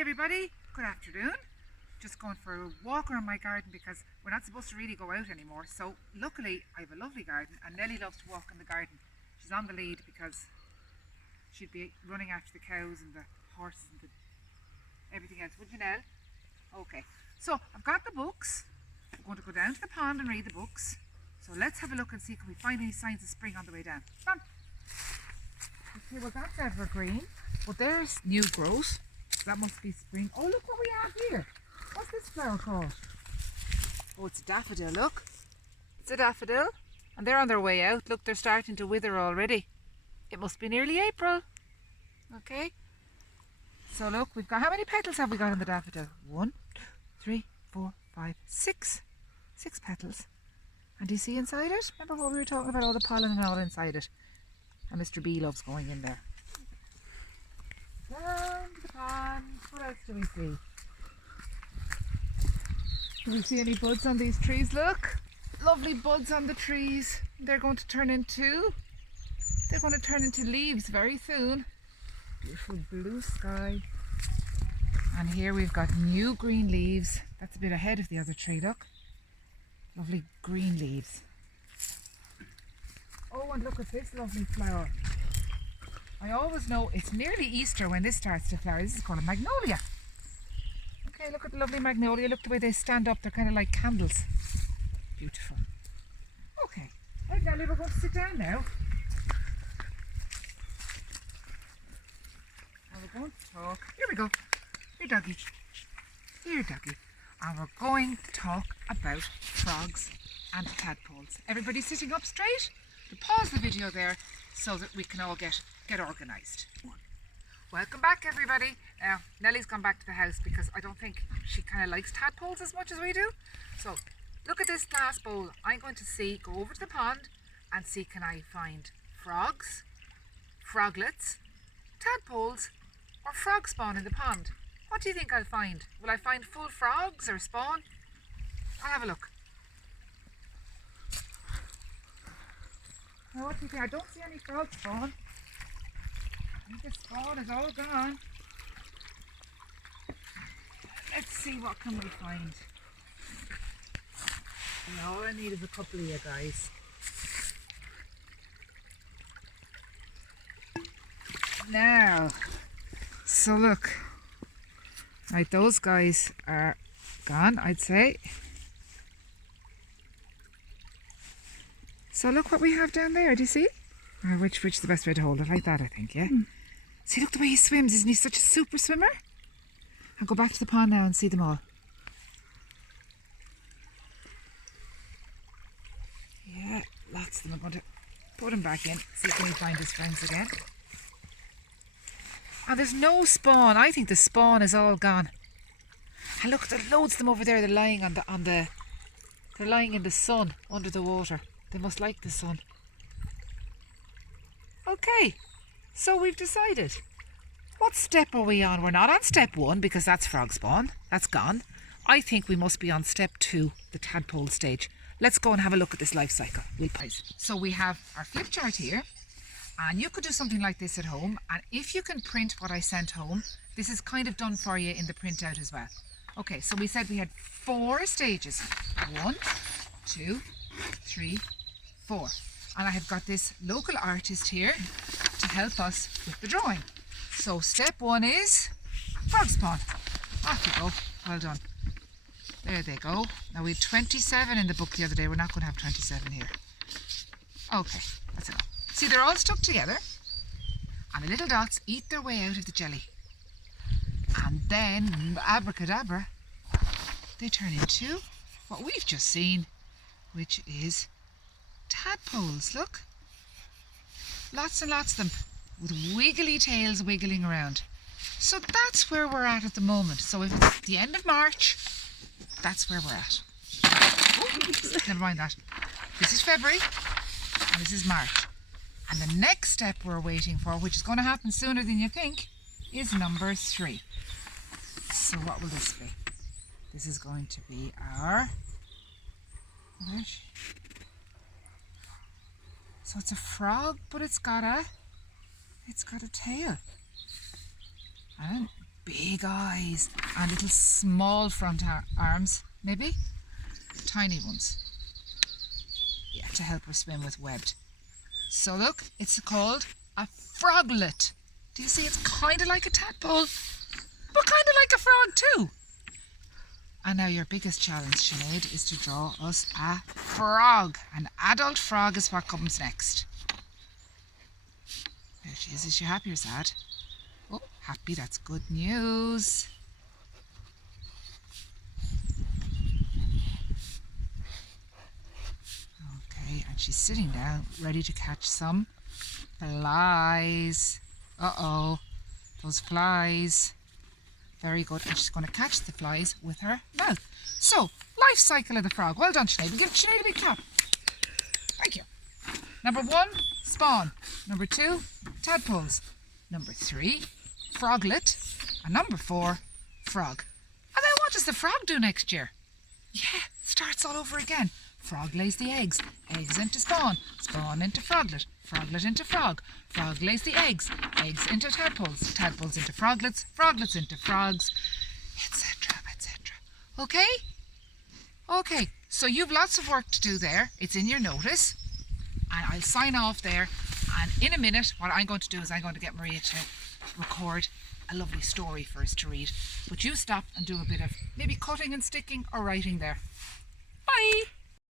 everybody, good afternoon. Just going for a walk around my garden because we're not supposed to really go out anymore. So luckily I have a lovely garden and Nellie loves to walk in the garden. She's on the lead because she'd be running after the cows and the horses and everything else. Would you, Nell? Okay, so I've got the books. We're going to go down to the pond and read the books. So let's have a look and see, can we find any signs of spring on the way down. Come on. Okay, well that's evergreen, but there's new growth. That must be spring. Oh, look what we have here. What's this flower called? Oh, it's a daffodil, look. It's a daffodil. And they're on their way out. Look, they're starting to wither already. It must be nearly April. Okay. So look, we've got, how many petals have we got in the daffodil? 1, 2, 3, 4, 5, 6. 6 petals. And do you see inside it? Remember what we were talking about, all the pollen and all inside it? And Mr. B loves going in there. Down to the pond. What else do we see? Do we see any buds on these trees? Look, lovely buds on the trees. They're going to turn into leaves very soon. Beautiful blue sky. And here we've got new green leaves. That's a bit ahead of the other tree, look. Lovely green leaves. Oh, and look at this lovely flower. I always know it's nearly Easter when this starts to flower. This is called a magnolia. Okay, look at the lovely magnolia. Look the way they stand up. They're kind of like candles. Beautiful. Okay. Right, Nellie, we're going to sit down now. And we're going to talk. Here we go. Here, doggy. Here, doggy. And we're going to talk about frogs and tadpoles. Everybody sitting up straight? To pause the video there so that we can all get organised. Welcome back, everybody. Now, Nellie's gone back to the house because I don't think she kind of likes tadpoles as much as we do. So, look at this glass bowl. I'm going to go over to the pond and see, can I find frogs, froglets, tadpoles, or frog spawn in the pond? What do you think I'll find? Will I find full frogs or spawn? I'll have a look. Now, what do you think? I don't see any frog spawn. I think the spawn is all gone. Let's see, what can we find. And all I need is a couple of you guys. Now, so look, right, those guys are gone, I'd say. So look what we have down there, do you see? Which is the best way to hold it? Like that, I think, yeah? See, look the way he swims. Isn't he such a super swimmer? I'll go back to the pond now and see them all. Yeah, lots of them. I'm going to put him back in, see if he find his friends again. And there's no spawn. I think the spawn is all gone. And look, there's loads of them over there. They're lying they're lying in the sun under the water. They must like the sun. Okay, so we've decided. What step are we on? We're not on step 1 because that's frog spawn. That's gone. I think we must be on step 2, the tadpole stage. Let's go and have a look at this life cycle. So we have our flip chart here, and you could do something like this at home. And if you can print what I sent home, this is kind of done for you in the printout as well. Okay, so we said we had 4 stages. 1, 2, 3, 4. And I have got this local artist here to help us with the drawing. So step 1 is frog spawn. Off you go. Well done. There they go. Now we had 27 in the book the other day. We're not going to have 27 here. Okay, that's enough. See, they're all stuck together. And the little dots eat their way out of the jelly. And then, abracadabra, they turn into what we've just seen, which is tadpoles. Look, lots and lots of them with wiggly tails wiggling around. So that's where we're at the moment. So if it's the end of March, that's where we're at. Oh, never mind that. This is February and this is March. And the next step we're waiting for, which is going to happen sooner than you think, is number 3. So what will this be? This is going to be our... So it's a frog, but it's got a tail. And big eyes and little small front arms, maybe? Tiny ones. Yeah, to help her swim with webbed. So look, it's called a froglet. Do you see it's kind of like a tadpole, but kind of like a frog too. And now your biggest challenge, Sinead, is to draw us a frog. An adult frog is what comes next. There she is. Is she happy or sad? Oh, happy. That's good news. Okay, and she's sitting down, ready to catch some flies. Uh-oh, those flies. Very good. And she's going to catch the flies with her mouth. So, life cycle of the frog. Well done, Sinead. We'll give Sinead a big clap. Thank you. Number 1, spawn. Number 2, tadpoles. Number 3, froglet. And number 4, frog. And then what does the frog do next year? Yeah, starts all over again. Frog lays the eggs. Eggs into spawn. Spawn into froglet. Froglet into frog. Frog lays the eggs. Eggs into tadpoles. Tadpoles into froglets. Froglets into frogs, etc., etc. Okay? Okay, so you've lots of work to do there. It's in your notice. And I'll sign off there. And in a minute, what I'm going to do is I'm going to get Maria to record a lovely story for us to read. But you stop and do a bit of maybe cutting and sticking or writing there. Bye!